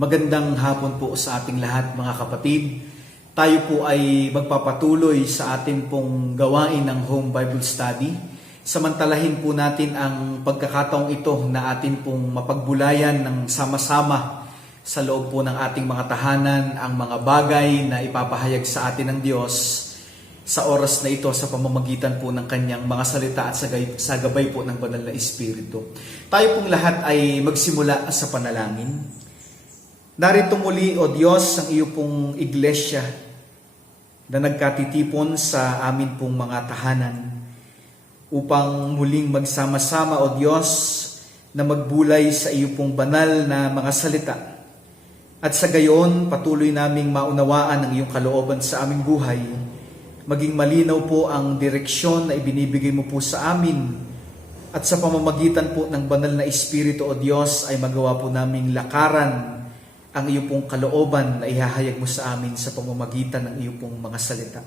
Magandang hapon po sa ating lahat mga kapatid. Tayo po ay magpapatuloy sa ating pong gawain ng Home Bible Study. Samantalahin po natin ang pagkakataong ito na atin pong mapagbulayan ng sama-sama sa loob po ng ating mga tahanan ang mga bagay na ipapahayag sa atin ng Diyos sa oras na ito sa pamamagitan po ng kanyang mga salita at sa gabay po ng banal na Espiritu. Tayo pong lahat ay magsimula sa panalangin. Narito muli, O Diyos, ang iyo pong iglesia na nagkatitipon sa amin pong mga tahanan upang muling magsama-sama, O Diyos, na magbulay sa iyo pong banal na mga salita. At sa gayon, patuloy naming maunawaan ang iyong kalooban sa aming buhay. Maging malinaw po ang direksyon na ibinibigay mo po sa amin. At sa pamamagitan po ng banal na Espiritu, O Diyos, ay magawa po naming lakaran ang iyo pong kalooban na ihahayag mo sa amin sa pamamagitan ng iyo pong mga salita.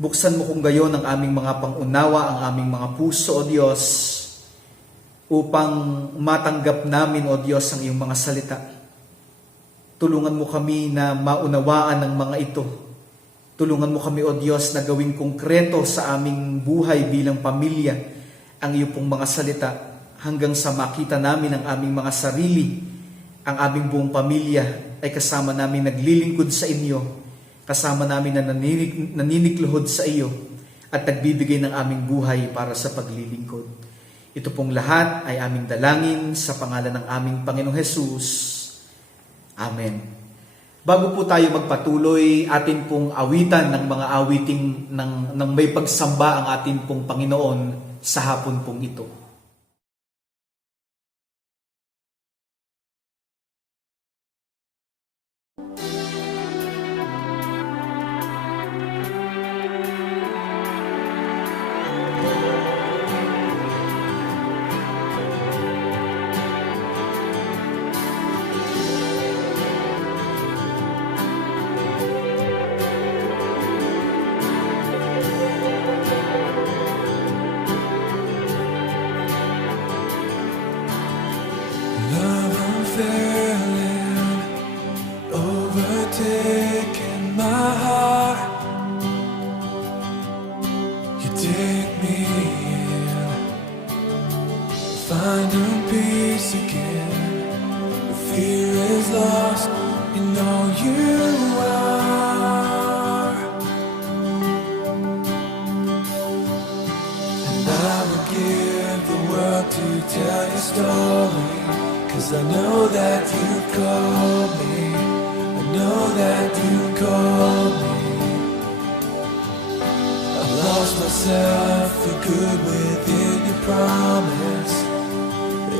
Buksan mo kung gayon ang aming mga pangunawa, ang aming mga puso, O Diyos, upang matanggap namin, O Diyos, ang iyong mga salita. Tulungan mo kami na maunawaan ang mga ito. Tulungan mo kami, O Diyos, na gawing konkreto sa aming buhay bilang pamilya ang iyo pong mga salita hanggang sa makita namin ang aming mga sarili. Ang aming buong pamilya ay kasama namin naglilingkod sa inyo, kasama namin na naninikluhod sa iyo at nagbibigay ng aming buhay para sa paglilingkod. Ito pong lahat ay aming dalangin sa pangalan ng aming Panginoong Hesus. Amen. Bago po tayo magpatuloy, atin pong awitan ng mga awiting ng may pagsamba ang atin pong Panginoon sa hapon pong ito. Finding peace again. The fear is lost. You know you are. And I would give the world to tell your story. 'Cause I know that you called me. I know that you called me. I've lost myself for good within your promise.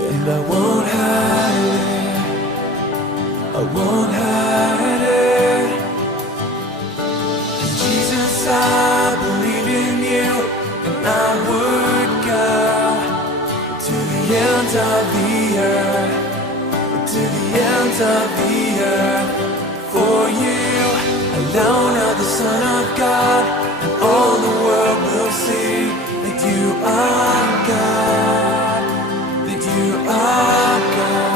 And I won't hide it, I won't hide it. And Jesus, I believe in you, and I would go to the ends of the earth, to the ends of the earth. For you alone are the Son of God, and all the world will see that you are God. You are God.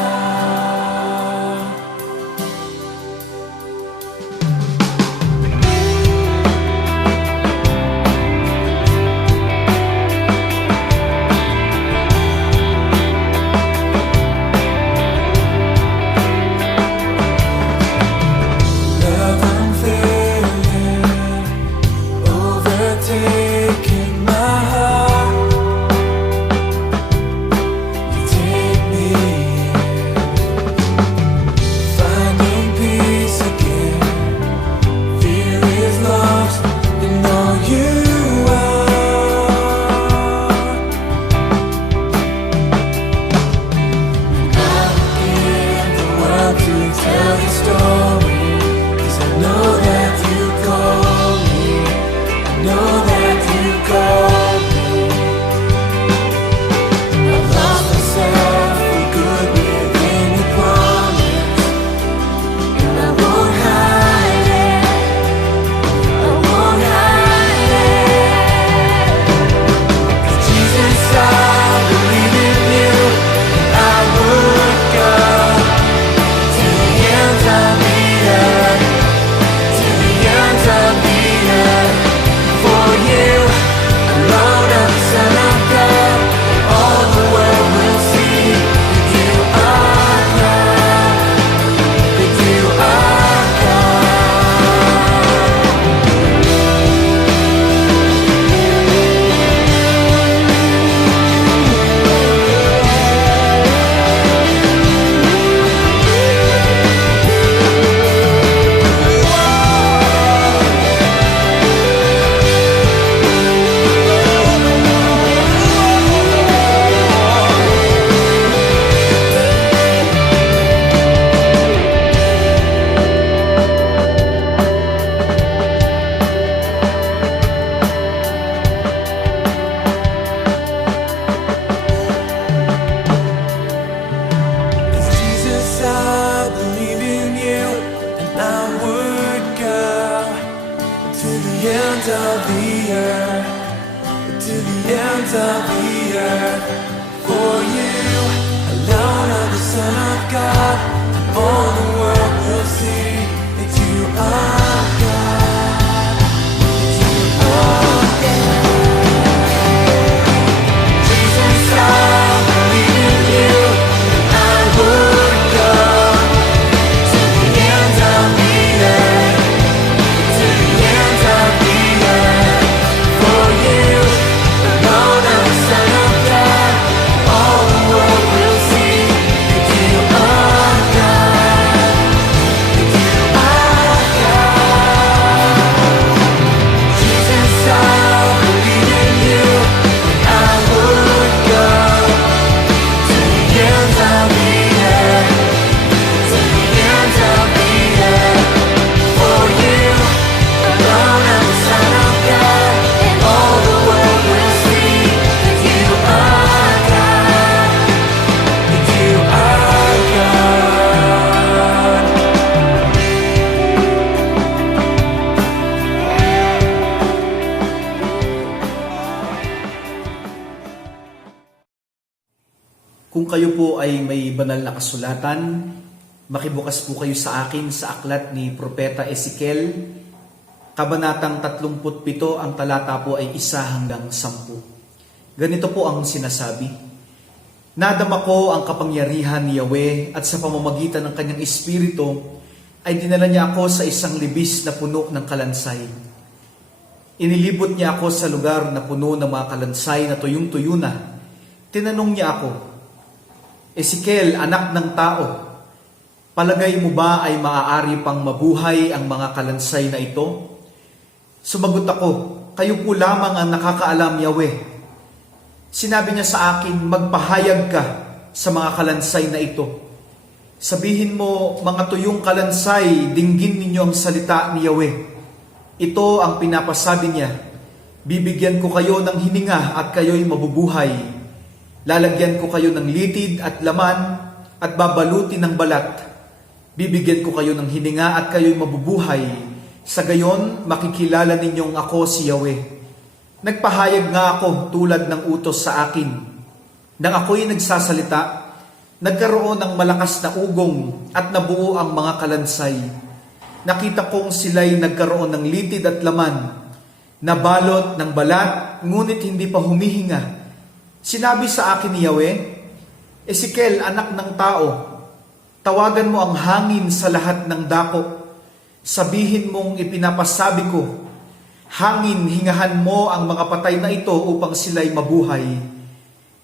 Love I'm feeling over end of the earth, to the ends of the earth. For you alone are the Son of God, and all the world will see that you are God, that you are God. Jesus, I believe in you, and I would go to the ends of the earth, to the ends of the earth. For you alone are the Son of God, all the world will see that you are God, that you are God. Jesus, I believe in you, and I would go to the ends of the earth, to the ends of the earth. For you alone are the Son of God, and all the world will see that you are God, that you are God. Kung kayo po ay may banal na kasulatan, makibukas po kayo sa akin sa aklat ni Propeta Ezekiel, Kabanatang 37, ang talata po ay 1 hanggang 10. Ganito po ang sinasabi: Nadama ko ang kapangyarihan ni Yahweh at sa pamamagitan ng kanyang espiritu ay dinala niya ako sa isang libis na puno ng kalansay. Inilibot niya ako sa lugar na puno ng mga kalansay na tuyong-tuyo na. Tinanong niya ako, Ezekiel, anak ng tao, palagay mo ba ay maaari pang mabuhay ang mga kalansay na ito? Sumagot ako, kayo po lamang ang nakakaalam, Yahweh. Sinabi niya sa akin, magpahayag ka sa mga kalansay na ito. Sabihin mo, mga tuyong kalansay, dinggin ninyo ang salita ni Yahweh. Ito ang pinapasabi niya, bibigyan ko kayo ng hininga at kayo'y mabubuhay. Lalagyan ko kayo ng litid at laman at babalutin ng balat. Bibigyan ko kayo ng hininga at kayo'y mabubuhay. Sa gayon, makikilala ninyong ako si Yahweh. Nagpahayag nga ako tulad ng utos sa akin. Nang ako'y nagsasalita, nagkaroon ng malakas na ugong at nabuo ang mga kalansay. Nakita kong sila'y nagkaroon ng litid at laman, nabalot ng balat, ngunit hindi pa humihinga. Sinabi sa akin ni Yahweh, Ezekiel, anak ng tao, tawagan mo ang hangin sa lahat ng dako. Sabihin mong ipinapasabi ko, hangin, hingahan mo ang mga patay na ito upang sila'y mabuhay.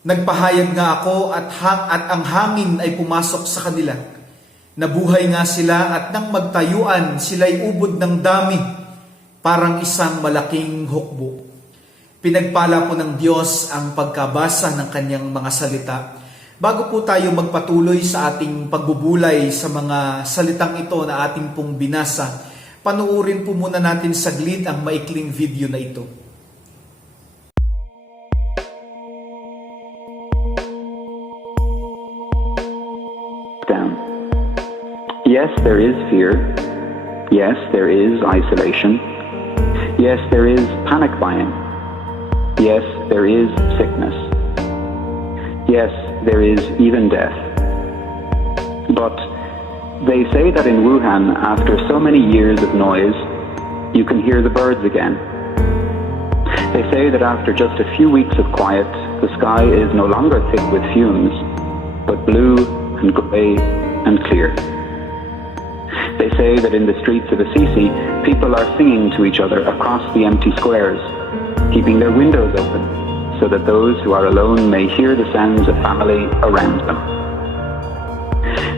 Nagpahayag nga ako at ang hangin ay pumasok sa kanila. Nabuhay nga sila at nang magtayuan, sila'y ubod ng dami, parang isang malaking hukbo. Pinagpala po ng Diyos ang pagkabasa ng kanyang mga salita. Bago po tayo magpatuloy sa ating pagbubulay sa mga salitang ito na ating pong binasa, panuurin po muna natin saglit ang maikling video na ito. Down. Yes, there is fear. Yes, there is isolation. Yes, there is panic buying. Yes, there is sickness. Yes, there is even death. But they say that in Wuhan, after so many years of noise, you can hear the birds again. They say that after just a few weeks of quiet, the sky is no longer thick with fumes, but blue and grey and clear. They say that in the streets of Assisi, people are singing to each other across the empty squares, keeping their windows open so that those who are alone may hear the sounds of family around them.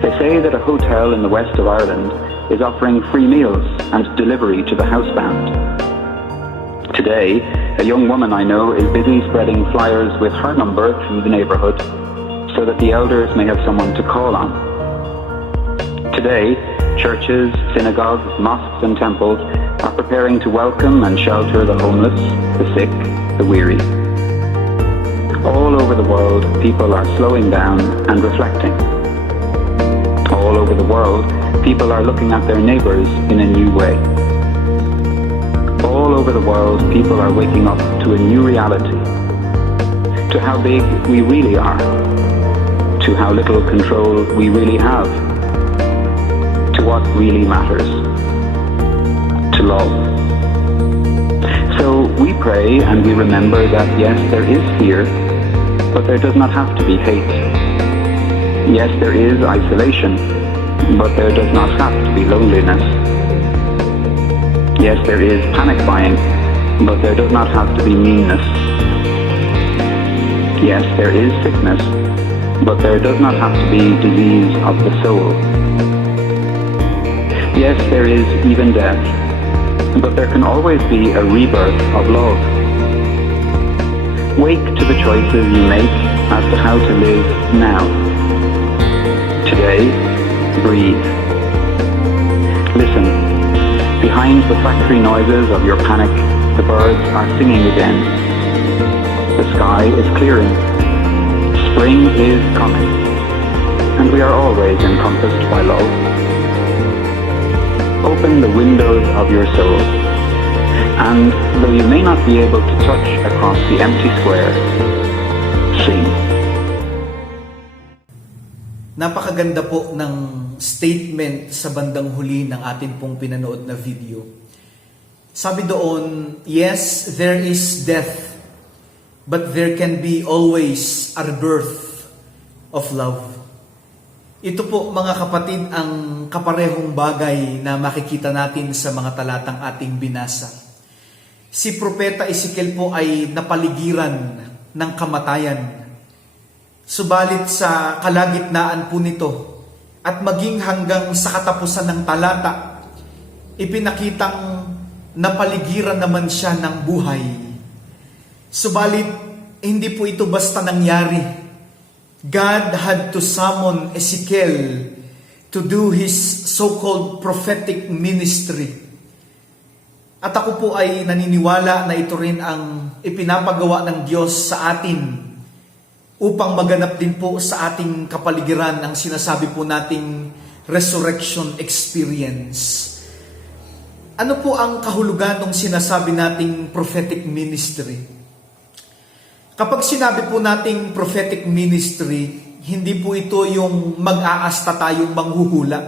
They say that a hotel in the west of Ireland is offering free meals and delivery to the housebound. Today, a young woman I know is busy spreading flyers with her number through the neighbourhood so that the elders may have someone to call on. Today, churches, synagogues, mosques and temples are preparing to welcome and shelter the homeless, the sick, the weary. All over the world, people are slowing down and reflecting. All over the world, people are looking at their neighbours in a new way. All over over the world, people are waking up to a new reality, to how big we really are, to how little control we really have, to what really matters, to love. So we pray and we remember that yes, there is fear, but there does not have to be hate. Yes, there is isolation, but there does not have to be loneliness. Yes, there is panic buying, but there does not have to be meanness. Yes, there is sickness, but there does not have to be disease of the soul. Yes, there is even death, but there can always be a rebirth of love. Wake to the choices you make as to how to live now. Today, breathe. Listen. Behind the factory noises of your panic, the birds are singing again. The sky is clearing. Spring is coming. And we are always encompassed by love. Open the windows of your soul. And though you may not be able to touch across the empty square, sing. Napakaganda po ng statement sa bandang huli ng atin pong pinanood na video. Sabi doon, yes, there is death, but there can be always a rebirth of love. Ito po mga kapatid ang kaparehong bagay na makikita natin sa mga talatang ating binasa. Si Propeta Ezekiel po ay napaligiran ng kamatayan. Subalit sa kalagitnaan po nito at maging hanggang sa katapusan ng talata, ipinakitang napaligiran naman siya ng buhay. Subalit, hindi po ito basta nangyari. God had to summon Ezekiel to do his so-called prophetic ministry. At ako po ay naniniwala na ito rin ang ipinapagawa ng Diyos sa atin upang maganap din po sa ating kapaligiran ang sinasabi po nating resurrection experience. Ano po ang kahulugan ng sinasabi nating prophetic ministry? Kapag sinabi po nating prophetic ministry, hindi po ito yung mag-aasta tayong manghuhula.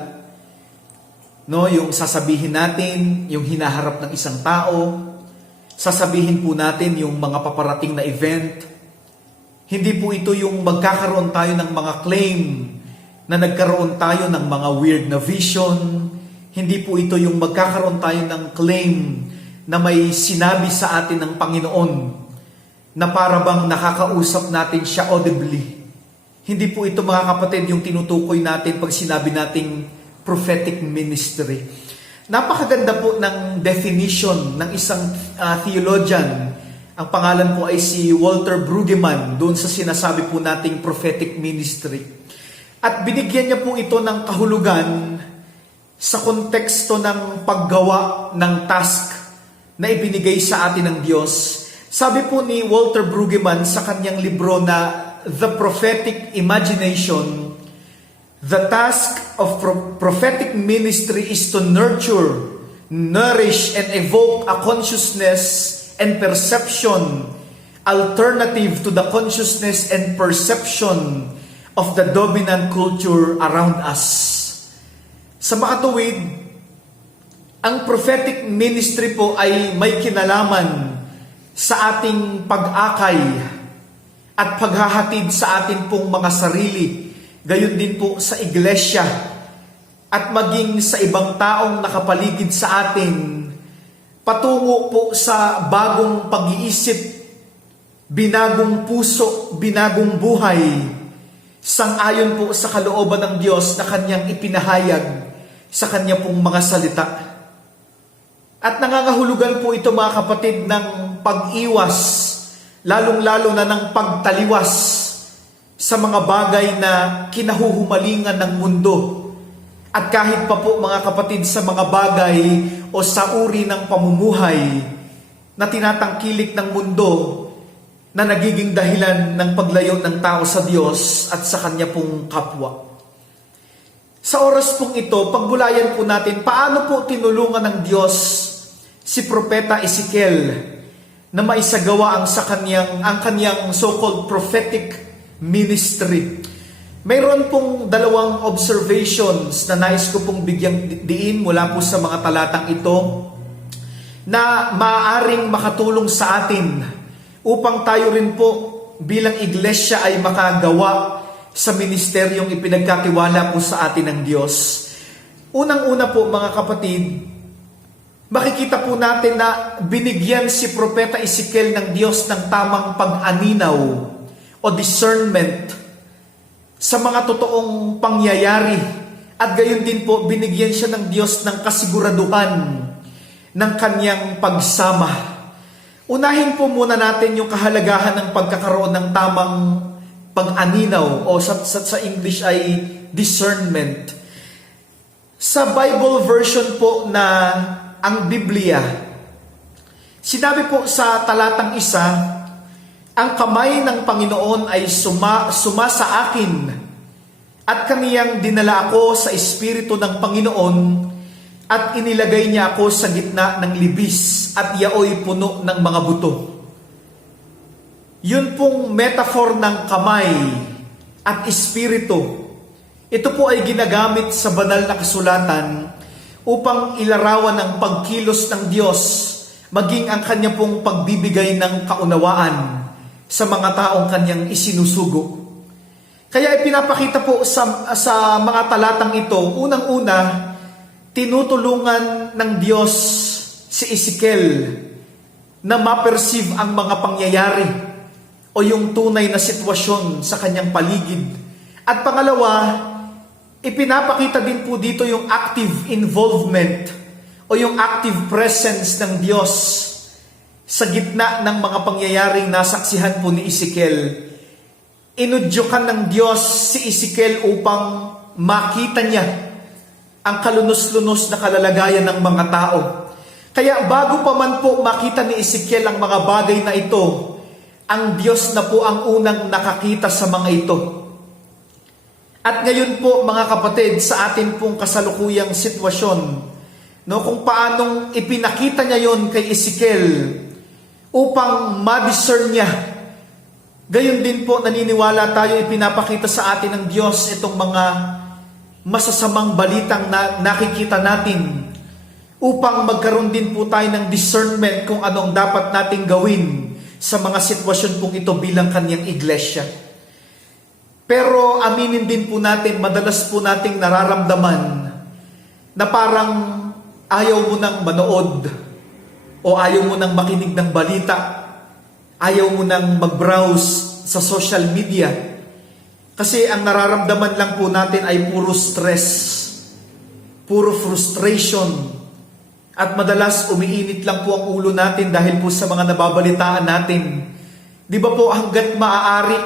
No, yung sasabihin natin, yung hinaharap ng isang tao, sasabihin po natin yung mga paparating na event. Hindi po ito yung magkakaroon tayo ng mga claim na nagkaroon tayo ng mga weird na vision. Hindi po ito yung magkakaroon tayo ng claim na may sinabi sa atin ng Panginoon na para bang nakakausap natin siya audibly. Hindi po ito mga kapatid yung tinutukoy natin pag sinabi nating prophetic ministry. Napakaganda po ng definition ng isang theologian. Ang pangalan po ay si Walter Brueggemann doon sa sinasabi po nating prophetic ministry. At binigyan niya po ito ng kahulugan sa konteksto ng paggawa ng task na ibinigay sa atin ng Diyos. Sabi po ni Walter Brueggemann sa kanyang libro na The Prophetic Imagination, the task of prophetic ministry is to nurture, nourish, and evoke a consciousness and perception alternative to the consciousness and perception of the dominant culture around us. Sa makatuwid, ang prophetic ministry po ay may kinalaman sa ating pag-akay at paghahatid sa atin pong mga sarili, gayon din po sa iglesia at maging sa ibang taong nakapaligid sa atin, patungo po sa bagong pag-iisip, binagong puso, binagong buhay, sang-ayon po sa kalooban ng Diyos na kanyang ipinahayag sa kanya pong mga salita. At nangangahulugan po ito mga kapatid ng pag-iwas, lalong-lalo na ng pagtaliwas sa mga bagay na kinahuhumalingan ng mundo. At kahit pa po mga kapatid sa mga bagay o sa uri ng pamumuhay na tinatangkilik ng mundo na nagiging dahilan ng paglayo ng tao sa Diyos at sa kanya pong kapwa. Sa oras pong ito, pagbulayan po natin paano po tinulungan ng Diyos si Propeta Ezekiel na maisagawa ang kanyang so-called prophetic ministry. Mayroon pong dalawang observations na nais ko pong bigyang diin mula po sa mga talatang ito na maaaring makatulong sa atin upang tayo rin po bilang iglesia ay makagawa sa ministeryong ipinagkatiwala po sa atin ng Diyos. Unang-una po mga kapatid, makikita po natin na binigyan si Propeta Ezekiel ng Diyos ng tamang pag-aninaw o discernment sa mga totoong pangyayari, at gayon din po binigyan siya ng Diyos ng kasiguraduhan ng kanyang pagsama. Unahin po muna natin yung kahalagahan ng pagkakaroon ng tamang pag-aninaw o sa English ay discernment. Sa Bible version po na ang Biblia, sinabi po sa talatang 1, ang kamay ng Panginoon ay suma sa akin at kaniyang dinala ako sa Espiritu ng Panginoon at inilagay niya ako sa gitna ng libis at yaoy puno ng mga buto. Yun pong metaphor ng kamay at Espiritu. Ito po ay ginagamit sa banal na kasulatan upang ilarawan ang pagkilos ng Diyos, maging ang kanya pong pagbibigay ng kaunawaan sa mga taong kanyang isinusugo. Kaya ipinapakita po sa mga talatang ito, unang-una, tinutulungan ng Diyos si Ezekiel na ma-perceive ang mga pangyayari o yung tunay na sitwasyon sa kanyang paligid. At pangalawa, ipinapakita din po dito yung active involvement o yung active presence ng Diyos sa gitna ng mga pangyayaring nasaksihan po ni Ezekiel. Inudyukan ng Diyos si Ezekiel upang makita niya ang kalunos-lunos na kalalagayan ng mga tao. Kaya bago pa man po makita ni Ezekiel ang mga bagay na ito, ang Diyos na po ang unang nakakita sa mga ito. At ngayon po mga kapatid, sa atin pong kasalukuyang sitwasyon, kung paanong ipinakita niya yon kay Ezekiel upang ma-discern niya. Gayon din po, naniniwala tayo, ipinapakita sa atin ng Diyos itong mga masasamang balitang na nakikita natin upang magkaroon din po tayo ng discernment kung anong dapat nating gawin sa mga sitwasyon pong ito bilang kanyang iglesia. Pero aminin din po natin, madalas po nating nararamdaman na parang ayaw mo nang manood o ayaw mo nang makinig ng balita, ayaw mo nang mag-browse sa social media. Kasi ang nararamdaman lang po natin ay puro stress, puro frustration, at madalas umiinit lang po ang ulo natin dahil po sa mga nababalitaan natin. Di ba po hanggat maaari,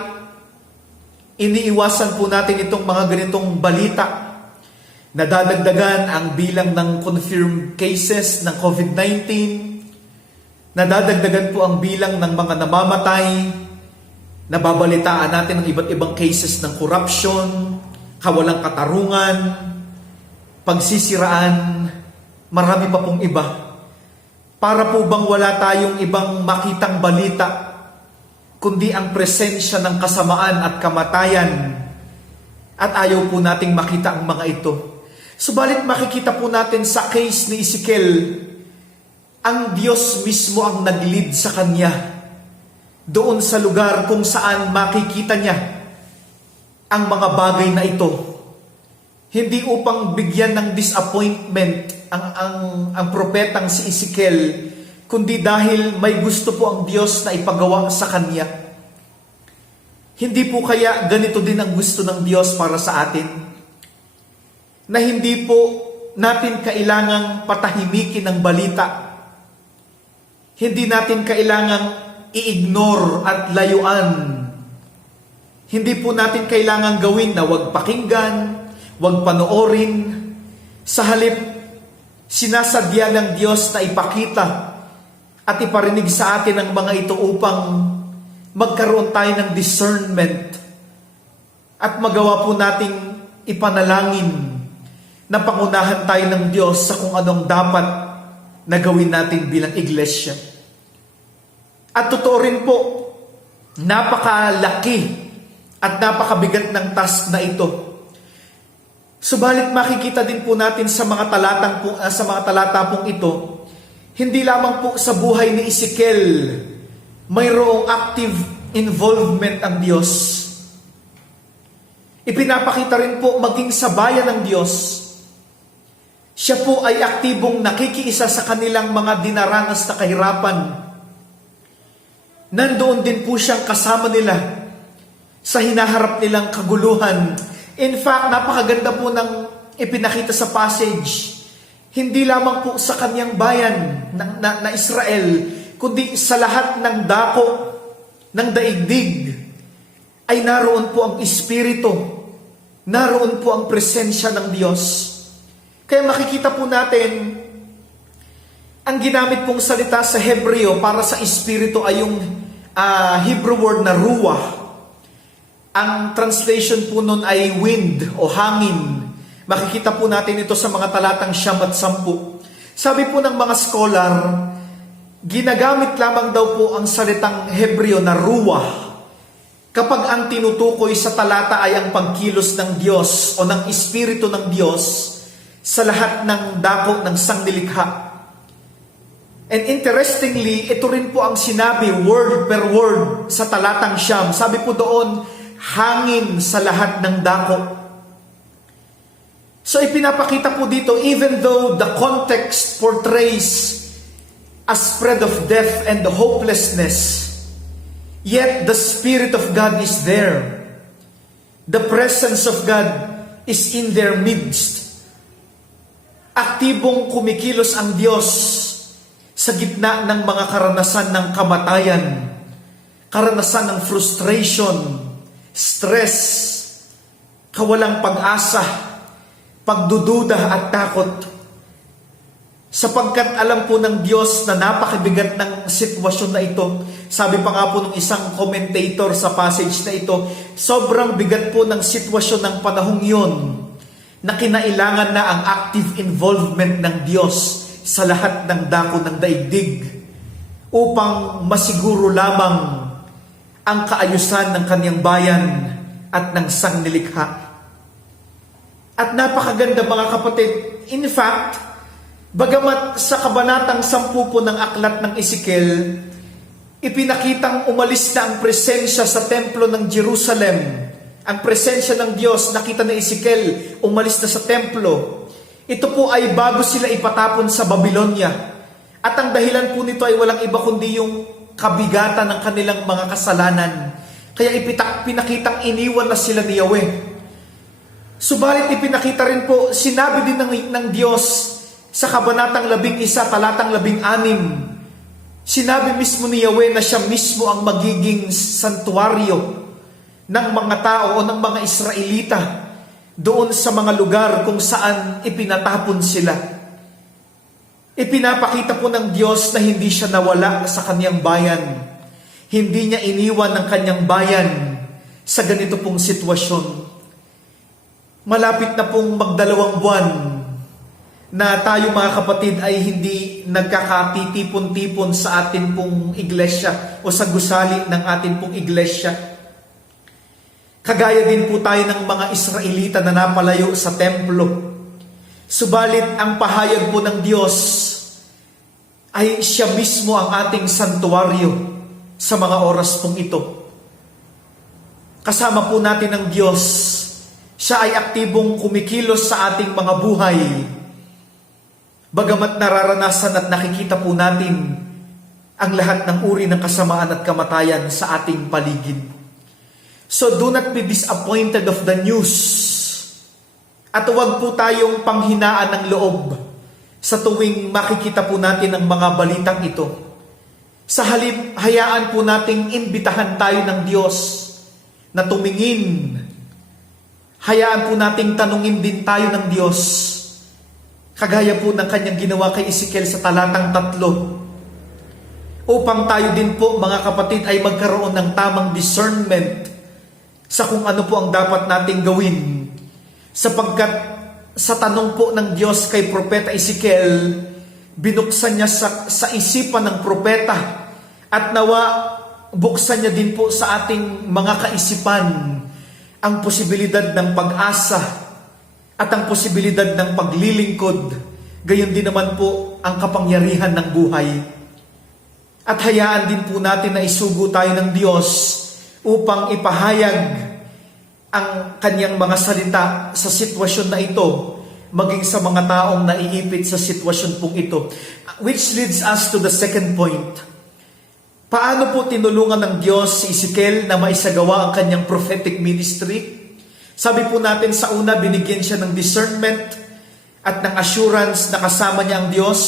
iniiwasan po natin itong mga ganitong balita. Nadadagdagan ang bilang ng confirmed cases ng COVID-19, nadadagdagan po ang bilang ng mga namamatay, nababalitaan natin ang iba't ibang cases ng corruption, kawalang katarungan, pagsisiraan, marami pa pong iba. Para po bang wala tayong ibang makitang balita, kundi ang presensya ng kasamaan at kamatayan, at ayaw po nating makita ang mga ito. Subalit makikita po natin sa case ni Ezekiel, ang Diyos mismo ang nag-lead sa kanya doon sa lugar kung saan makikita niya ang mga bagay na ito. Hindi upang bigyan ng disappointment ang propetang si Ezekiel, kundi dahil may gusto po ang Diyos na ipagawa sa kanya. Hindi po kaya ganito din ang gusto ng Diyos para sa atin? Na hindi po natin kailangang patahimikin ang balita. Hindi natin kailangang i-ignore at layuan. Hindi po natin kailangang gawin na wag pakinggan, wag panoorin. Sa halip, sinasadya ng Diyos na ipakita at iparinig sa atin ang mga ito upang magkaroon tayo ng discernment at magawa po nating ipanalangin na pangunahan tayo ng Diyos sa kung anong dapat na gawin natin bilang iglesia. At totoo rin po, napakalaki at napakabigat ng task na ito. Subalit makikita din po natin sa mga talata pong ito, hindi lamang po sa buhay ni Ezekiel mayroong active involvement ang Diyos. Ipinapakita rin po maging sa bayan ng Diyos, siya po ay aktibong nakikiisa sa kanilang mga dinaranas na kahirapan. Nandoon din po siyang kasama nila sa hinaharap nilang kaguluhan. In fact, napakaganda po ng ipinakita sa passage. Hindi lamang po sa kanyang bayan na Israel, kundi sa lahat ng dako ng daigdig ay naroon po ang Espiritu, naroon po ang presensya ng Diyos. Kaya makikita po natin, ang ginamit pong salita sa Hebreo para sa Espiritu ay yung Hebrew word na ruah. Ang translation po nun ay wind o hangin. Makikita po natin ito sa mga talatang 9 at 10. Sabi po ng mga scholar, ginagamit lamang daw po ang salitang Hebreo na ruah kapag ang tinutukoy sa talata ay ang pagkilos ng Diyos o ng Espiritu ng Diyos sa lahat ng dako ng sangnilikha. And interestingly, ito rin po ang sinabi word per word sa talatang 9. Sabi po doon, hangin sa lahat ng dako. So ipinapakita po dito, even though the context portrays a spread of death and the hopelessness, yet the Spirit of God is there. The presence of God is in their midst. Aktibong kumikilos ang Diyos sa gitna ng mga karanasan ng kamatayan, karanasan ng frustration, stress, kawalang pag-asa, pagdududa at takot. Sapagkat alam po ng Diyos na napakabigat ng sitwasyon na ito. Sabi pa nga po ng isang commentator sa passage na ito, sobrang bigat po ng sitwasyon ng panahong yon na kinailangan na ang active involvement ng Diyos sa lahat ng dako ng daigdig upang masiguro lamang ang kaayusan ng kanyang bayan at ng sangnilikha. At napakaganda mga kapatid, in fact, bagamat sa kabanatang 10 po ng aklat ng Ezekiel, ipinakitang umalis na ang presensya sa templo ng Jerusalem. Ang presensya ng Diyos, nakita ni Ezekiel, umalis na sa templo. Ito po ay bago sila ipatapon sa Babylonia. At ang dahilan po nito ay walang iba kundi yung kabigatan ng kanilang mga kasalanan. Kaya pinakitang iniwan na sila ni Yahweh. Subalit ipinakita rin po, sinabi din ng Diyos sa kabanatang 11, talatang 16, sinabi mismo ni Yahweh na siya mismo ang magiging santuaryo ng mga tao o ng mga Israelita doon sa mga lugar kung saan ipinatapon sila. Ipinapakita po ng Diyos na hindi siya nawala sa kanyang bayan. Hindi niya iniwan ang kanyang bayan sa ganito pong sitwasyon. Malapit na pong magdalawang buwan na tayo mga kapatid ay hindi nagkakatitipon-tipon sa atin pong iglesia o sa gusali ng atin pong iglesia. Kagaya din po tayo ng mga Israelita na napalayo sa templo. Subalit ang pahayag po ng Diyos ay siya mismo ang ating santuaryo sa mga oras pong ito. Kasama po natin ang Diyos. Siya ay aktibong kumikilos sa ating mga buhay. Bagamat nararanasan at nakikita po natin ang lahat ng uri ng kasamaan at kamatayan sa ating paligid. So do not be disappointed of the news. At huwag po tayong panghinaan ng loob sa tuwing makikita po natin ang mga balitang ito. Sa halip, hayaan po nating imbitahan tayo ng Diyos na tumingin. Hayaan po nating tanungin din tayo ng Diyos. Kagaya po ng kanyang ginawa kay Ezekiel sa talatang 3. Upang tayo din po mga kapatid ay magkaroon ng tamang discernment sa kung ano po ang dapat nating gawin. Sapagkat sa tanong po ng Diyos kay Propeta Ezekiel, binuksan niya sa isipan ng propeta at nawa buksan niya din po sa ating mga kaisipan ang posibilidad ng pag-asa at ang posibilidad ng paglilingkod, gayon din naman po ang kapangyarihan ng buhay. At hayaan din po natin na isugo tayo ng Diyos upang ipahayag ang kanyang mga salita sa sitwasyon na ito, maging sa mga taong naiipit sa sitwasyon pong ito. Which leads us to the second point. Paano po tinulungan ng Diyos si Ezekiel na maisagawa ang kanyang prophetic ministry? Sabi po natin sa una, binigyan siya ng discernment at ng assurance na kasama niya ang Diyos.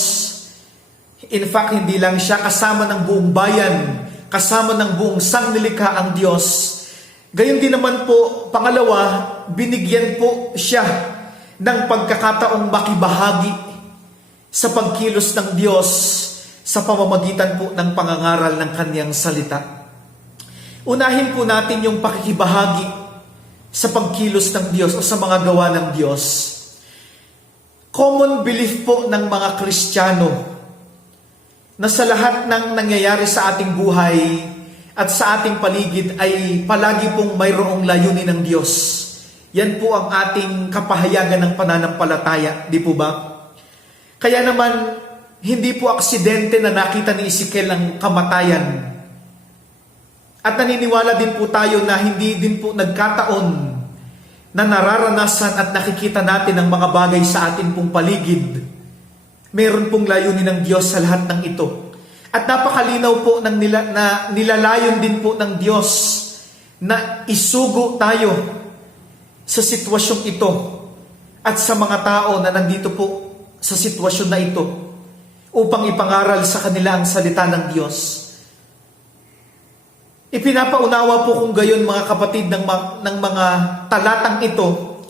In fact, hindi lang siya, kasama ng buong bayan, kasama ng buong sangnilikha ang Diyos. Gayon din naman po, pangalawa, binigyan po siya ng pagkakataong makibahagi sa pagkilos ng Diyos sa pamamagitan po ng pangangaral ng kanyang salita. Unahin po natin yung pakikibahagi sa pagkilos ng Diyos o sa mga gawa ng Diyos. Common belief po ng mga Kristiyano na sa lahat ng nangyayari sa ating buhay at sa ating paligid ay palagi pong mayroong layunin ng Diyos. Yan po ang ating kapahayagan ng pananampalataya, di po ba? Kaya naman, hindi po aksidente na nakita ni Ezekiel ang kamatayan. At naniniwala din po tayo na hindi din po nagkataon na nararanasan at nakikita natin ang mga bagay sa atin pong paligid. Meron pong layunin ng Diyos sa lahat ng ito. At napakalinaw po ng nilalayon din po ng Diyos na isugo tayo sa sitwasyong ito at sa mga tao na nandito po sa sitwasyon na ito upang ipangaral sa kanila ang salita ng Diyos. Ipinapaunawa po kung gayon mga kapatid ng mga talatang ito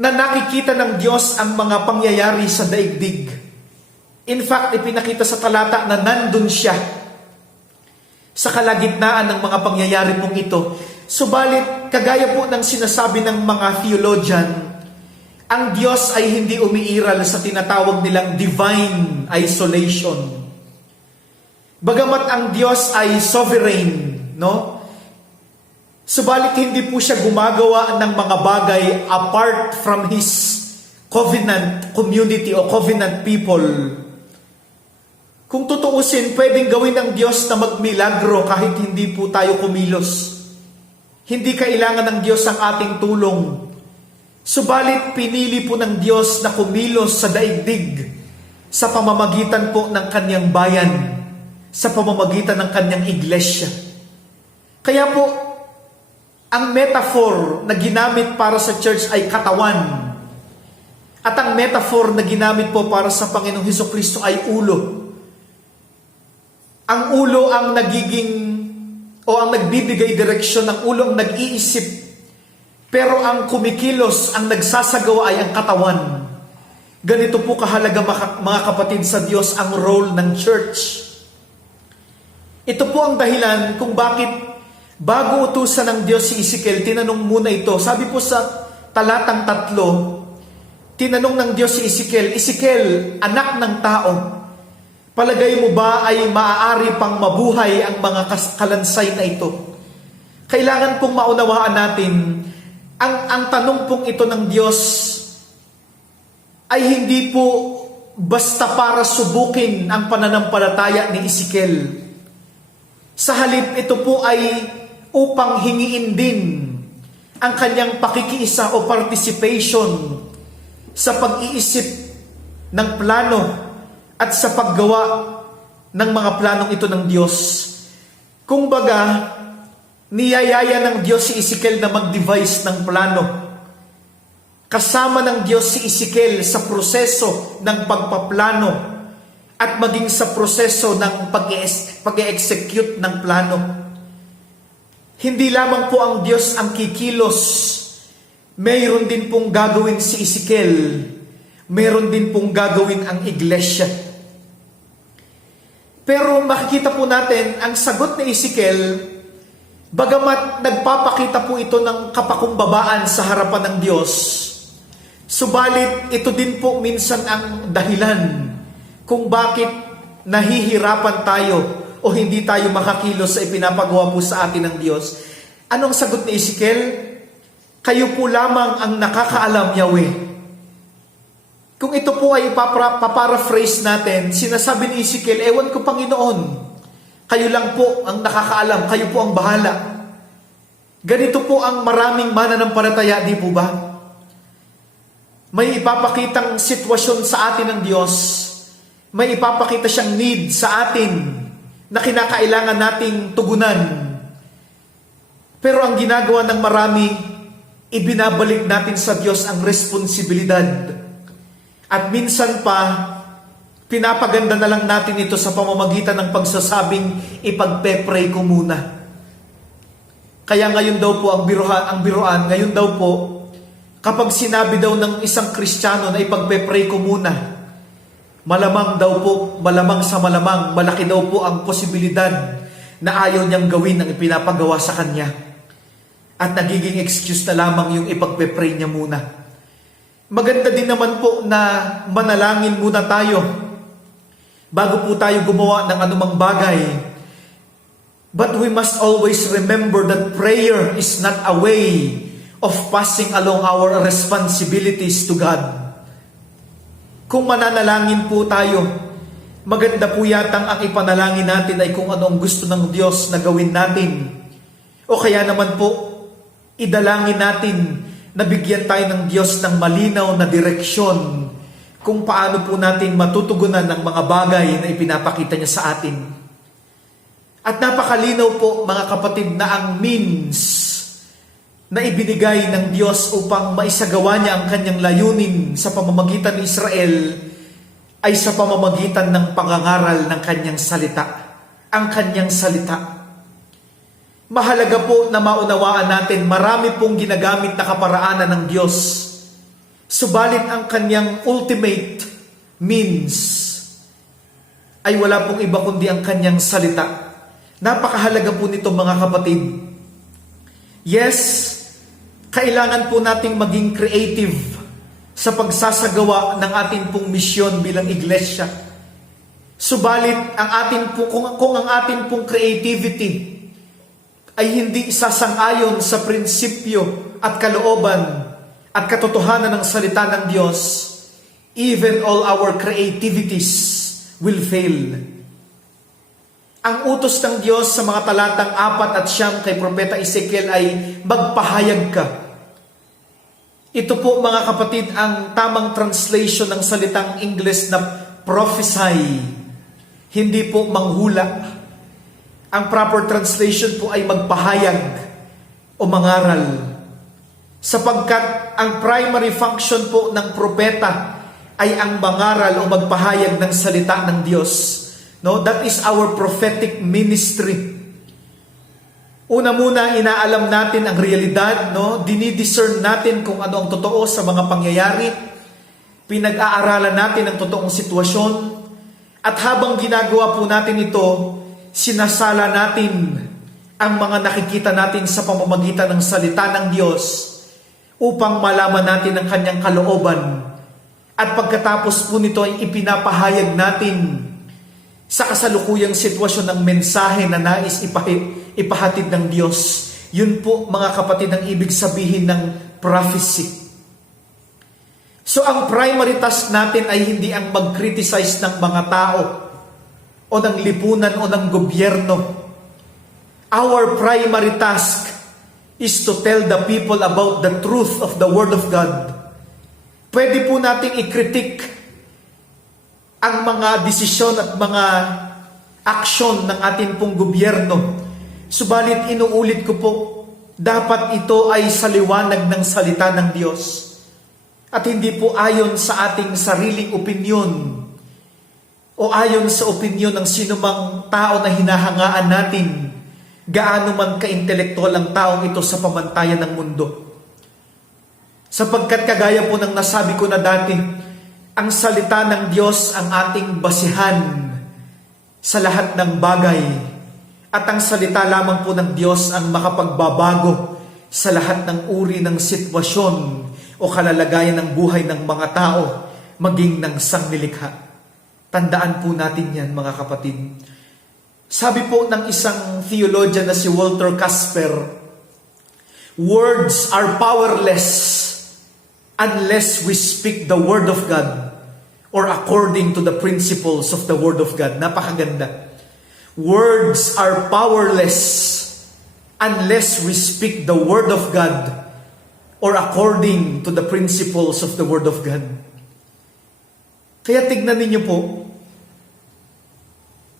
na nakikita ng Diyos ang mga pangyayari sa daigdig. In fact, ipinakita sa talata na nandun siya sa kalagitnaan ng mga pangyayari pong ito. Subalit, kagaya po ng sinasabi ng mga theologian, ang Diyos ay hindi umiiral sa tinatawag nilang divine isolation. Bagamat ang Diyos ay sovereign, no? Subalit hindi po siya gumagawa ng mga bagay apart from His covenant community o covenant people. Kung tutuusin, pwedeng gawin ng Diyos na magmilagro kahit hindi po tayo kumilos. Hindi kailangan ng Diyos ang ating tulong. Subalit pinili po ng Diyos na kumilos sa daigdig sa pamamagitan po ng kanyang bayan, sa pamamagitan ng kanyang iglesia. Kaya po, ang metaphor na ginamit para sa church ay katawan. At ang metaphor na ginamit po para sa Panginoong Hesukristo ay ulo. Ang ulo ang ang nagbibigay direksyon, ng ulo ang nag-iisip. Pero ang kumikilos, ang nagsasagawa ay ang katawan. Ganito po kahalaga mga kapatid sa Diyos ang role ng church. Ito po ang dahilan kung bakit bago utusan ng Diyos si Ezekiel, tinanong muna ito. Sabi po sa talatang 3, tinanong ng Diyos si Ezekiel, Ezekiel, anak ng tao, palagay mo ba ay maaari pang mabuhay ang mga kalansay na ito? Kailangan pong maunawaan natin, ang tanong pong ito ng Diyos ay hindi po basta para subukin ang pananampalataya ni Ezekiel. Sa halip, ito po ay upang hingiin din ang kanyang pakikiisa o participation sa pag-iisip ng plano at sa paggawa ng mga planong ito ng Diyos. Kung baga, niyayaya ng Diyos si Ezekiel na mag-devise ng plano. Kasama ng Diyos si Ezekiel sa proseso ng pagpaplano at maging sa proseso ng pag-e-execute ng plano. Hindi lamang po ang Diyos ang kikilos, mayroon din pong gagawin si Ezekiel, mayroon din pong gagawin ang iglesia. Pero makikita po natin, ang sagot ni Ezekiel, bagamat nagpapakita po ito ng kapakumbabaan sa harapan ng Diyos, subalit ito din po minsan ang dahilan kung bakit nahihirapan tayo o hindi tayo makakilos sa ipinapagawa po sa atin ng Diyos. Anong sagot ni Ezekiel? Kayo po lamang ang nakakaalam, Yahweh. Kung ito po ay paparaphrase natin, sinasabi ni Ezekiel, ewan ko Panginoon, kayo lang po ang nakakaalam, kayo po ang bahala. Ganito po ang maraming mananampalataya, di po ba? May ipapakitang sitwasyon sa atin ng Diyos, may ipapakita siyang need sa atin na kinakailangan nating tugunan. Pero ang ginagawa ng marami, ibinabalik natin sa Diyos ang responsibilidad. At minsan pa, pinapaganda na lang natin ito sa pamamagitan ng pagsasabing, ipagpe-pray ko muna. Kaya ngayon daw po ang biruan, ngayon daw po, kapag sinabi daw ng isang Kristiyano na ipagpe-pray ko muna, malamang daw po, malamang sa malamang, malaki daw po ang posibilidad na ayaw niyang gawin ang ipinapagawa sa kanya. At nagiging excuse na lamang yung ipagpe-pray niya muna. Maganda din naman po na manalangin muna tayo bago po tayo gumawa ng anumang bagay. But we must always remember that prayer is not a way of passing along our responsibilities to God. Kung mananalangin po tayo, maganda po yatang ang ipanalangin natin ay kung ano ang gusto ng Diyos na gawin natin. O kaya naman po, idalangin natin na bigyan tayo ng Diyos ng malinaw na direksyon kung paano po natin matutugunan ang mga bagay na ipinapakita niya sa atin. At napakalinaw po mga kapatid na ang means na ibinigay ng Diyos upang maisagawa niya ang kanyang layunin sa pamamagitan ng Israel ay sa pamamagitan ng pangangaral ng kanyang salita. Ang kanyang salita. Mahalaga po na maunawaan natin, marami pong ginagamit na kaparaanan ng Diyos. Subalit ang kanyang ultimate means ay wala pong iba kundi ang kanyang salita. Napakahalaga po nito mga kapatid. Yes, kailangan po nating maging creative sa pagsasagawa ng ating pong misyon bilang iglesia. Subalit ang ating kung ang ating pong creativity ay hindi sasang-ayon sa prinsipyo at kalooban at katotohanan ng salita ng Diyos, even all our creativities will fail. Ang utos ng Diyos sa mga talatang 4 at 9 kay Propeta Ezekiel ay magpahayag ka. Ito po mga kapatid ang tamang translation ng salitang English na prophesy. Hindi po manghula. Ang proper translation po ay magpahayag o mangaral. Sapagkat ang primary function po ng propeta ay ang mangaral o magpahayag ng salita ng Diyos. No, that is our prophetic ministry. Una muna, inaalam natin ang realidad, no? Dinidiscern natin kung ano ang totoo sa mga pangyayari. Pinag-aaralan natin ang totoong sitwasyon. At habang ginagawa po natin ito, sinasala natin ang mga nakikita natin sa pamamagitan ng salita ng Diyos upang malaman natin ang kanyang kalooban. At pagkatapos po nito ay ipinapahayag natin sa kasalukuyang sitwasyon ng mensahe na nais ipahatid ng Diyos. Yun po mga kapatid ang ibig sabihin ng prophecy. So ang primary task natin ay hindi ang mag-criticize ng mga tao o ng lipunan o ng gobyerno. Our primary task is to tell the people about the truth of the Word of God. Pwede po nating i-critique ang mga desisyon at mga aksyon ng ating pong gobyerno. Subalit inuulit ko po, dapat ito ay sa liwanag ng salita ng Diyos at hindi po ayon sa ating sariling opinyon o ayon sa opinyon ng sinumang tao na hinahangaan natin, gaano man ka-intelektual ang taong ito sa pamantayan ng mundo. Sapagkat kagaya po ng nasabi ko na dati, ang salita ng Diyos ang ating basihan sa lahat ng bagay. At ang salita lamang po ng Diyos ang makapagbabago sa lahat ng uri ng sitwasyon o kalalagayan ng buhay ng mga tao, maging ng sangnilikha. Tandaan po natin yan, mga kapatid. Sabi po ng isang theologian na si Walter Casper, words are powerless unless we speak the Word of God or according to the principles of the Word of God. Napakaganda. Words are powerless unless we speak the Word of God or according to the principles of the Word of God. Kaya tignan ninyo po,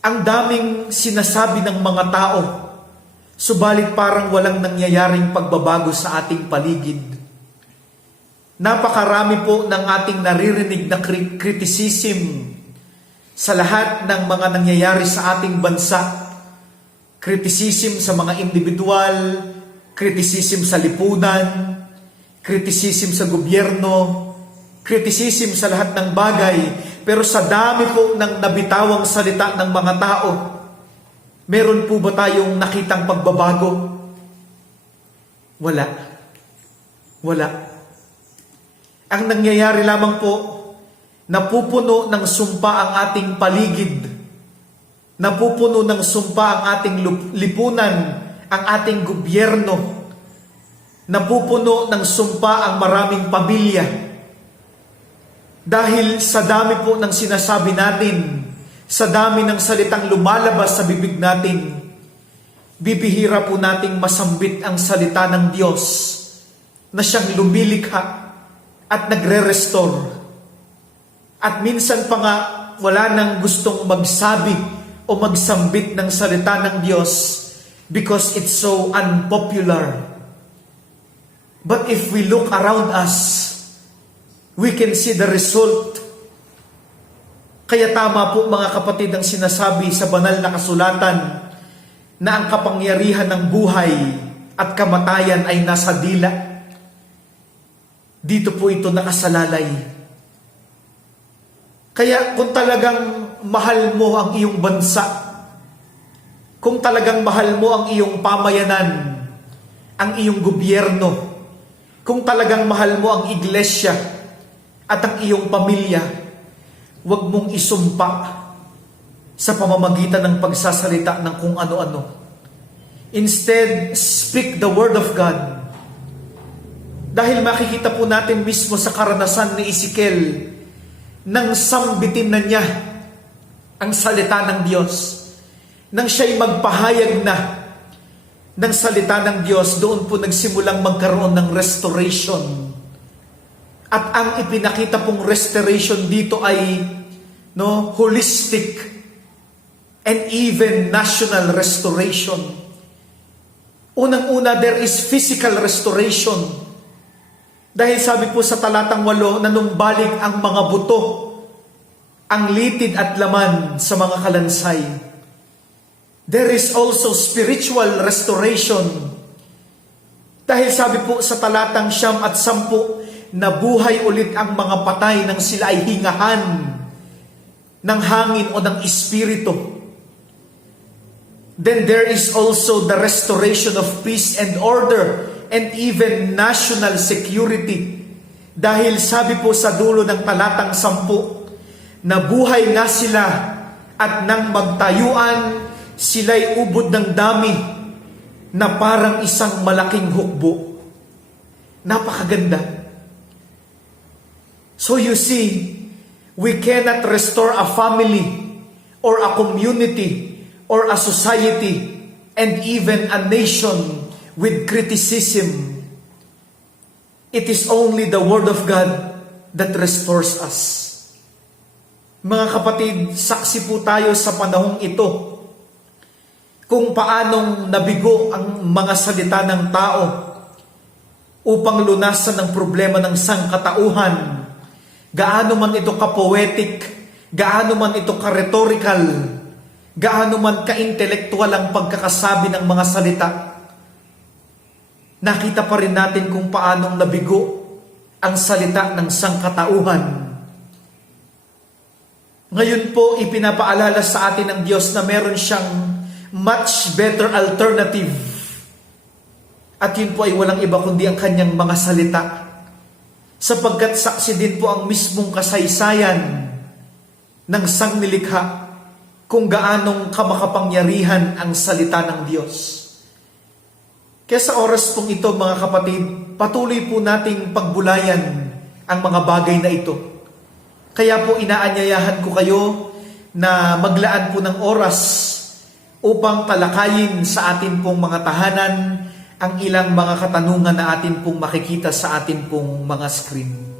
ang daming sinasabi ng mga tao, subalit parang walang nangyayaring pagbabago sa ating paligid. Napakarami po ng ating naririnig na criticism sa lahat ng mga nangyayari sa ating bansa. Criticism sa mga individual, criticism sa lipunan, criticism sa gobyerno, criticism sa lahat ng bagay. Pero sa dami po ng nabitawang salita ng mga tao, meron po ba tayong nakitang pagbabago? Wala. Wala. Ang nangyayari lamang po, napupuno ng sumpa ang ating paligid. Napupuno ng sumpa ang ating lipunan, ang ating gobyerno. Napupuno ng sumpa ang maraming pamilya. Dahil sa dami po ng sinasabi natin, sa dami ng salitang lumalabas sa bibig natin, bibihira po nating masambit ang salita ng Diyos na siyang lumilikha at nagre-restore. At minsan pa nga, wala nang gustong magsabi o magsambit ng salita ng Diyos because it's so unpopular. But if we look around us, we can see the result. Kaya tama po mga kapatid ang sinasabi sa banal na kasulatan na ang kapangyarihan ng buhay at kamatayan ay nasa dila. Dito po ito nakasalalay. Kaya kung talagang mahal mo ang iyong bansa, kung talagang mahal mo ang iyong pamayanan, ang iyong gobyerno, kung talagang mahal mo ang iglesia, at ang iyong pamilya, huwag mong isumpa sa pamamagitan ng pagsasalita ng kung ano-ano. Instead, speak the Word of God. Dahil makikita po natin mismo sa karanasan ni Ezekiel, nang sambitin na niya ang salita ng Diyos, nang siya'y magpahayag na ng salita ng Diyos, doon po nagsimulang magkaroon ng restoration. At ang ipinakita pong restoration dito ay holistic and even national restoration. Unang-una, there is physical restoration. Dahil sabi po sa talatang 8, nanumbalik ang mga buto, ang litid at laman sa mga kalansay. There is also spiritual restoration. Dahil sabi po sa talatang 9 at 10, nabuhay ulit ang mga patay nang sila ay hingahan ng hangin o ng espiritu. Then there is also the restoration of peace and order and even national security. Dahil sabi po sa dulo ng talatang 10, nabuhay nga sila at nang magtayuan, sila'y ubod ng dami na parang isang malaking hukbo. Napakaganda. So you see, we cannot restore a family or a community or a society and even a nation with criticism. It is only the Word of God that restores us. Mga kapatid, saksi po tayo sa panahong ito kung paanong nabigo ang mga salita ng tao upang lunasan ang problema ng sangkatauhan. Gaano man ito ka-poetic, gaano man ito ka-rhetorical, gaano man ka-intelektual ang pagkakasabi ng mga salita, nakita pa rin natin kung paanong nabigo ang salita ng sangkatauhan. Ngayon po, ipinapaalala sa atin ng Diyos na meron siyang much better alternative. At yun po ay walang iba kundi ang kanyang mga salita. Sapagkat saksi din po ang mismong kasaysayan ng sangnilikha kung gaanong kamakapangyarihan ang salita ng Diyos. Kaya sa oras pong ito, mga kapatid, patuloy po nating pagbulayan ang mga bagay na ito. Kaya po inaanyayahan ko kayo na maglaan po ng oras upang talakayin sa atin pong mga tahanan ang ilang mga katanungan na atin pong makikita sa atin pong mga screen.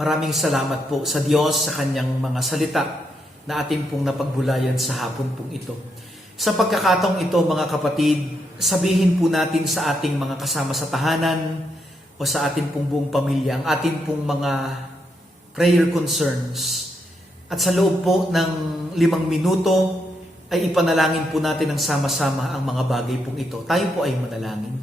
Maraming salamat po sa Diyos sa kanyang mga salita na ating pong napagbulayan sa hapon pong ito. Sa pagkakataong ito mga kapatid, sabihin po natin sa ating mga kasama sa tahanan o sa ating pong buong pamilya ang ating pong mga prayer concerns. At sa loob po ng 5 minuto ay ipanalangin po natin ng sama-sama ang mga bagay pong ito. Tayo po ay manalangin.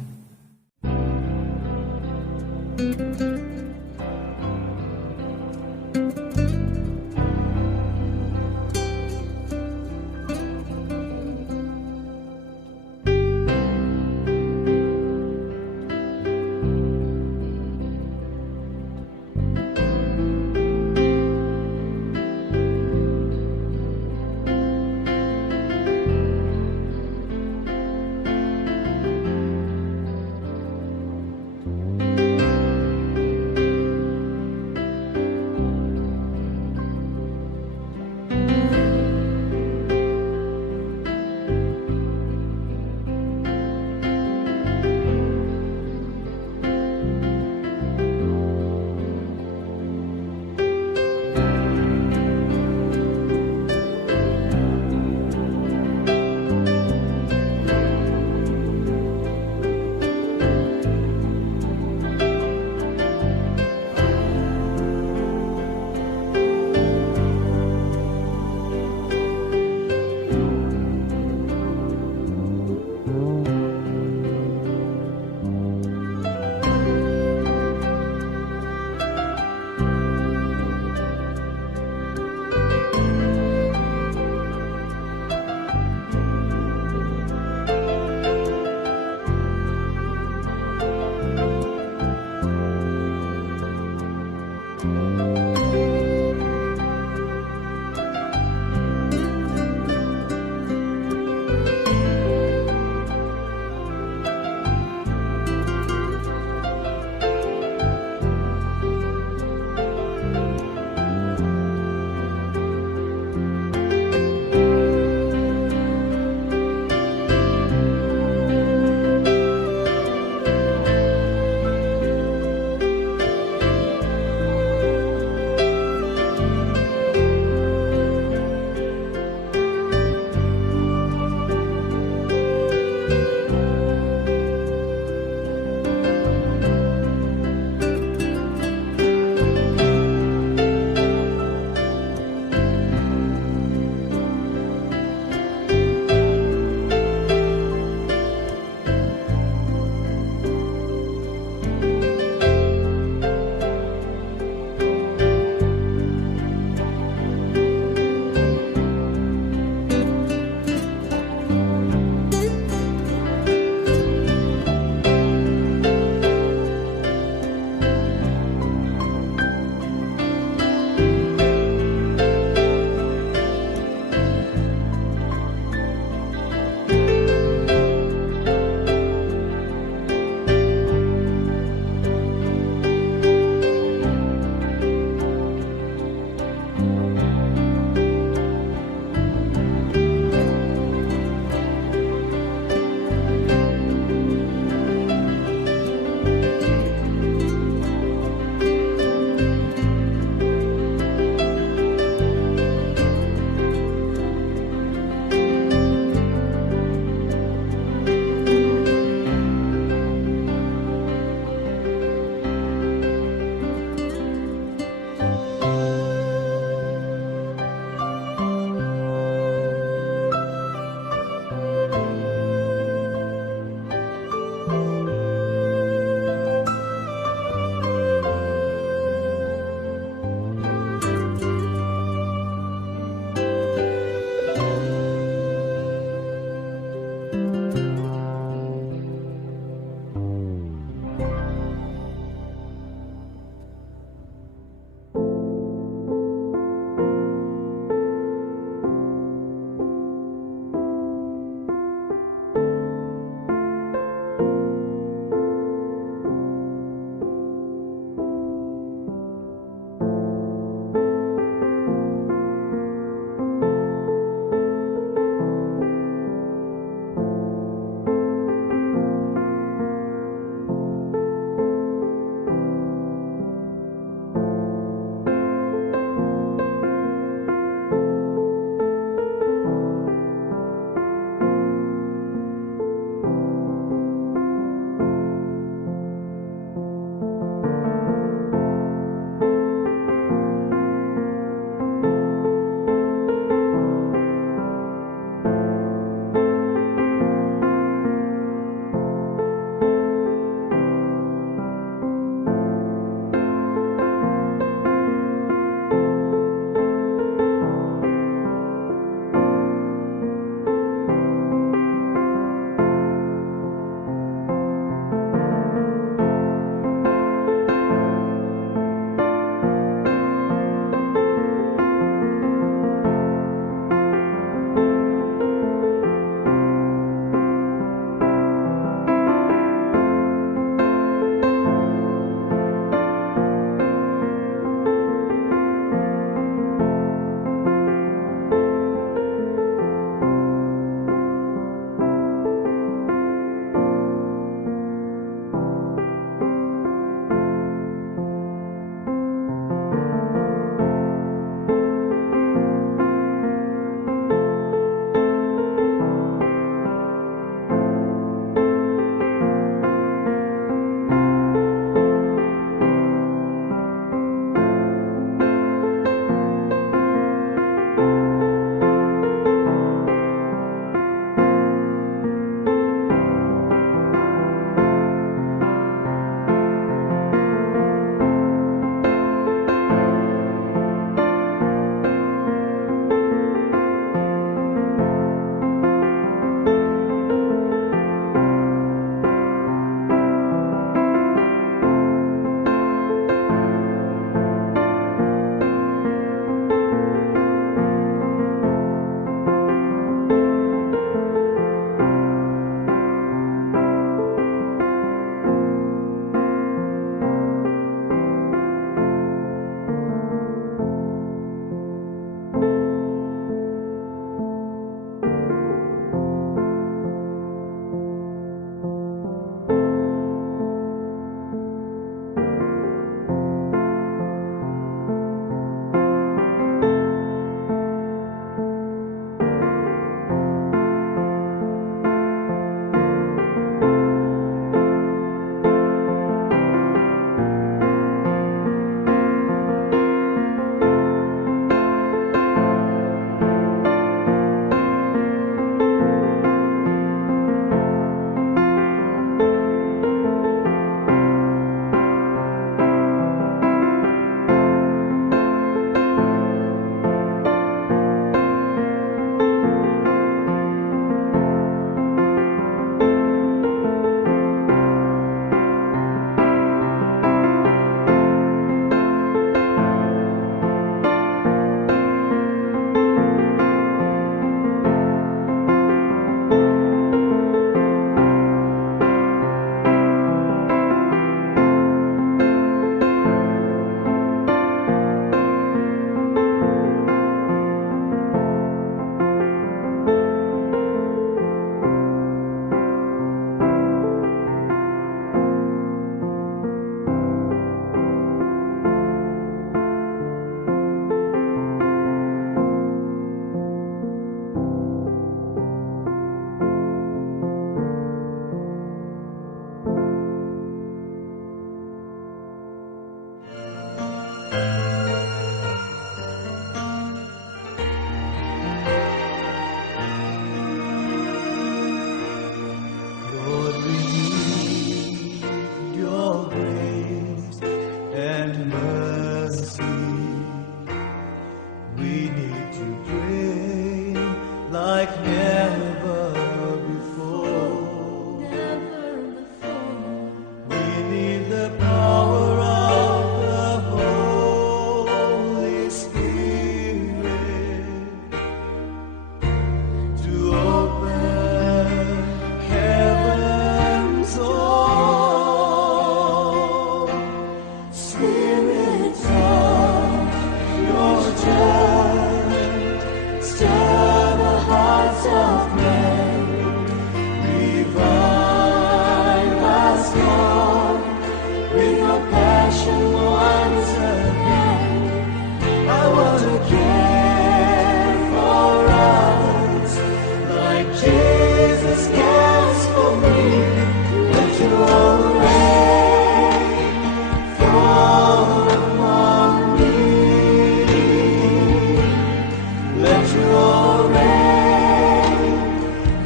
let your rain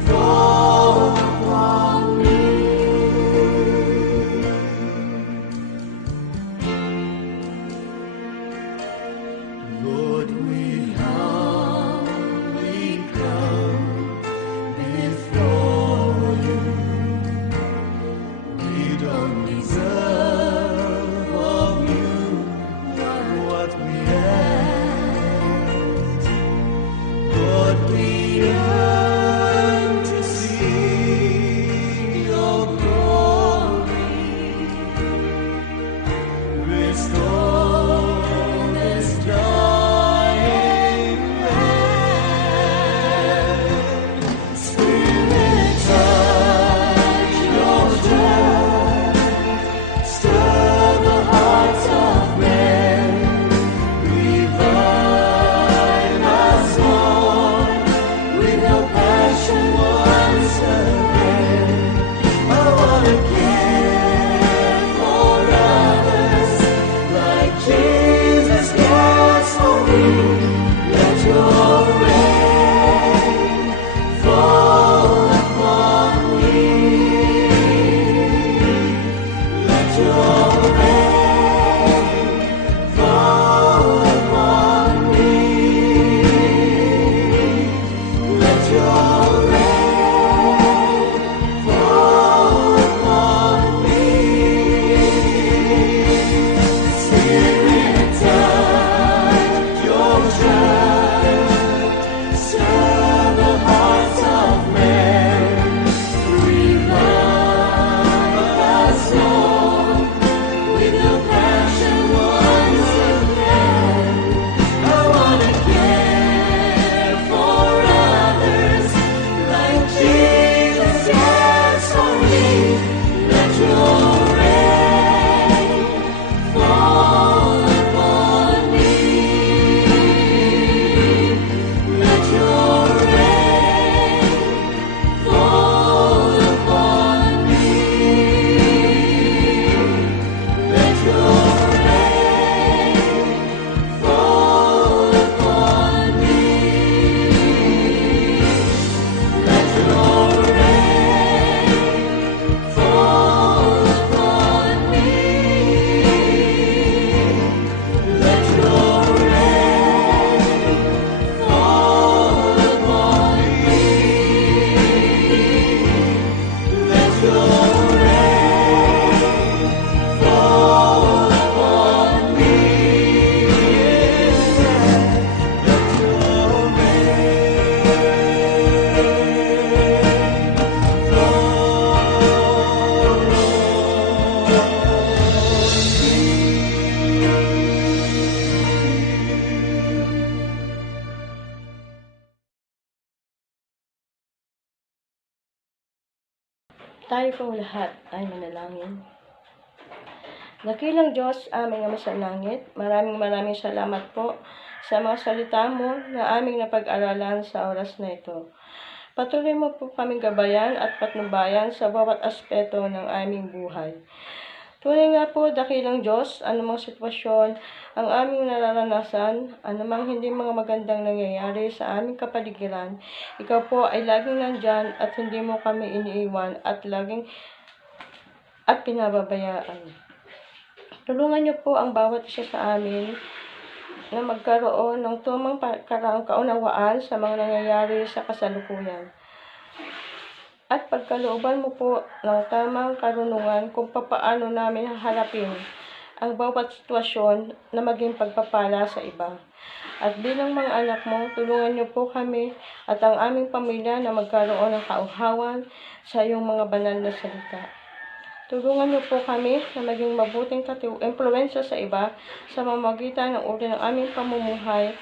fall upon me. Lord, we humbly come before you. We don't deserve of you what we ask. Lord, we yearn to see your glory. Restore this dying land. Spirit, touch your church. Stir the hearts of men. Revive us, Lord, with your passion once again. I want to care for others like Jesus cares for me. Let your rain fall upon me. Let your rain fall upon me. Let your rain fall upon me. Spirit, touch your church. Stir the hearts of men. Revive us, Lord, with your passion once again. I want to care for others like Jesus cares for me. Let your rain fall upon me. Let your rain fall upon me. Let your rain fall upon me. Let your rain fall upon me. Let your rain fall upon me. Let your rain fall upon me. Let your Tayo pong lahat ay manalangin. Dakilang Diyos, aming Ama sa langit, maraming salamat po sa mga salita mo na aming napag-aralan sa oras na ito. Patuloy mo po kaming gabayan at patnubayan sa bawat aspeto ng aming buhay. Tunay nga po, dakilang Diyos, anumang sitwasyon ang aming nararanasan, anumang hindi mga magandang nangyayari sa aming kapaligiran, ikaw po ay laging nandyan at hindi mo kami iniiwan at pinababayaan. Tulungan niyo po ang bawat isa sa amin na magkaroon ng tumang kaunawaan sa mga nangyayari sa kasalukuyan. At pagkalooban mo po ng tamang karunungan kung papaano namin haharapin ang bawat sitwasyon na maging pagpapala sa iba. At bilang mga anak mo, tulungan niyo po kami at ang aming pamilya na magkaroon ng kauhawan sa iyong mga banal na salita. Tulungan niyo po kami na maging mabuting impluwensya sa iba sa pamamagitan ng uri ng aming pamumuhay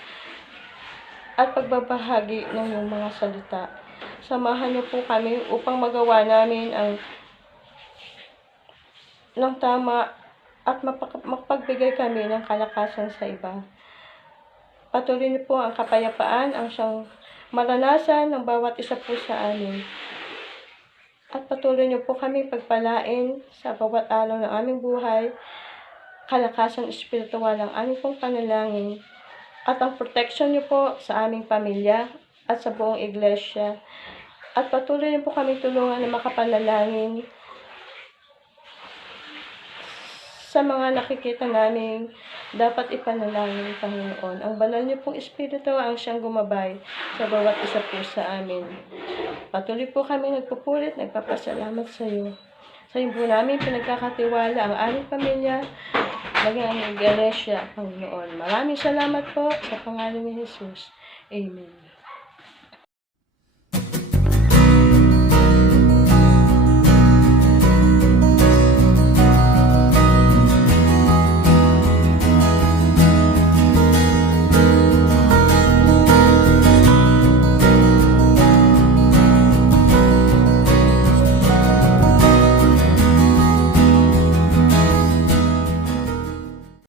at pagbabahagi ng iyong mga salita. Samahan niyo po kami upang magawa namin ng tama at mapagbigay kami ng kalakasan sa iba. Patuloy niyo po ang kapayapaan ang siyang maranasan ng bawat isa po sa amin. At patuloy niyo po kami pagpalain sa bawat araw ng aming buhay, kalakasan espiritual ang aming pong panalangin at ang protection niyo po sa aming pamilya at sa buong iglesia. At patuloy niyo po kami tulungan na makapanalangin sa mga nakikita namin dapat ipanalangin, Panginoon. Ang banal niyo pong Espiritu ang siyang gumabay sa bawat isa po sa amin. Patuloy po kami nagpupulit, nagpapasalamat sa iyo. Sa iyo po namin pinagkakatiwala ang aming pamilya, maging ang iglesia, Panginoon. Maraming salamat po sa pangalan ni Jesus. Amen.